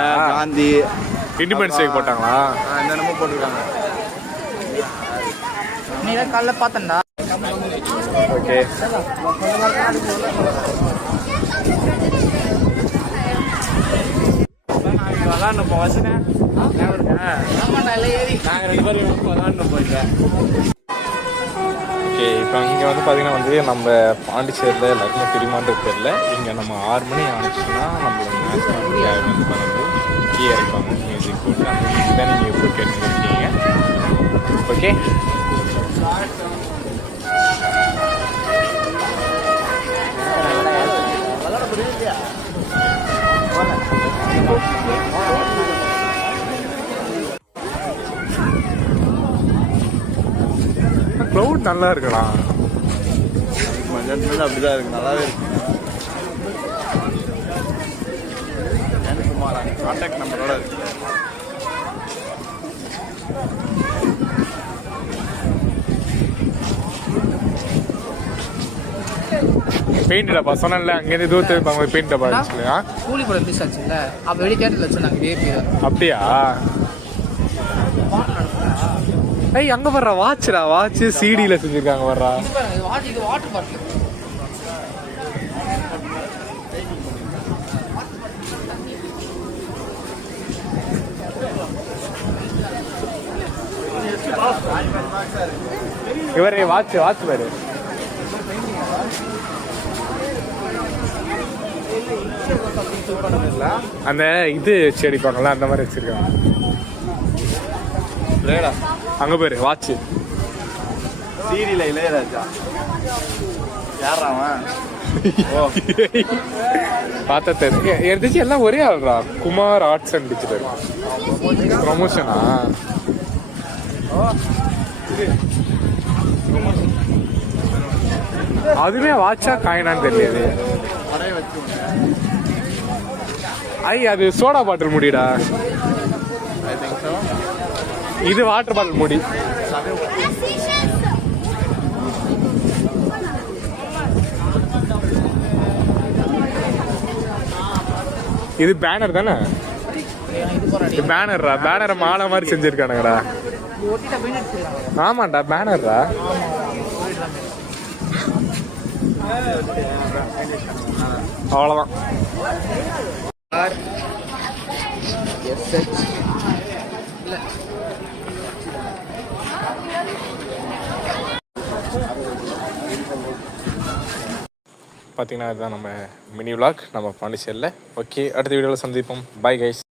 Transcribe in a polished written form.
அப்படியா? Gandhi independence day போட்டாங்களா? என்னென்னமோ போட்டிருக்காங்க. நீ காலைல பார்த்தேன்டா. ஓகே. விளாட்ணும் வசனே. நாங்கள் 2 பேரும் விளாட்ணும் போயிருக்கேன். ஓகே, இப்போ இங்கே வந்து பார்த்தீங்கன்னா வந்து நம்ம பாண்டிச்சேரியில் எல்லாருக்குமே தெரியுமான்றது தெரியல. இங்கே நம்ம 6 மணி ஆனிச்சுன்னா நம்மளோட நேஷனல் வந்து கீழே இருப்பாங்க மியூசிக் போட்டு. அந்த மியூசிக் தான் நீங்கள் இப்போ கேட்டுருக்கீங்க. ஓகே, க்ரௌட் நல்லா இருக்கலாம். மத்தியானத்துல அப்படிதான் இருக்கு, நல்லாவே இருக்கு. கான்டாக்ட் நம்பரோட இருக்கு. பெயிண்ட் டப்பா சொன்னேன்ல, அங்கேருந்து தூரத்து பெயிண்ட் டப்பா இருந்துச்சு இல்லையா? கூலி கூட மிஸ் ஆச்சுல்ல, அப்போ வெளியே தேட்டரில் வச்சுருந்தாங்க விஐபி. அப்படியா? ஏய், அங்கே வர்றா வாட்ச்டா, வாட்ச் சிடியில் செஞ்சுருக்காங்க வர்றா. இது வாட்டர் பாட்டில். இவரே வாட்ச் பாரு. அந்த இது வச்சு அடிப்பாங்கல்ல, அந்த மாதிரி வச்சிருக்காங்க. அங்க பேரு வாட்ச் சீரியல இளையராஜா யாராவன் பார்த்தா தெரியும். எடுத்துச்சு எல்லாம் ஒரே ஆள்ரா. குமார் ஆர்ட்ஸ் அண்ட் டிஜிட்டல் ப்ரொமோஷனா? அதுவே வாட்சா காயினான்னு தெரியாது. ஐ, அது சோடா பாட்டில் முடிடா. இது வாட்டர் பாட்டில் முடி. இது பேனர் தானே? இது பேனர்ரா. பேனரை மாலை மாதிரி செஞ்சிருக்கானுங்கடா. ஆமாண்டா, பேனர்ரா. அவ்வளோதான். பார்த்தீங்கன்னா இதுதான் நம்ம மினி விளாக் நம்ம பாண்டிச்சேரியில். ஓகே, அடுத்த வீடியோவில் சந்திப்போம். Bye guys.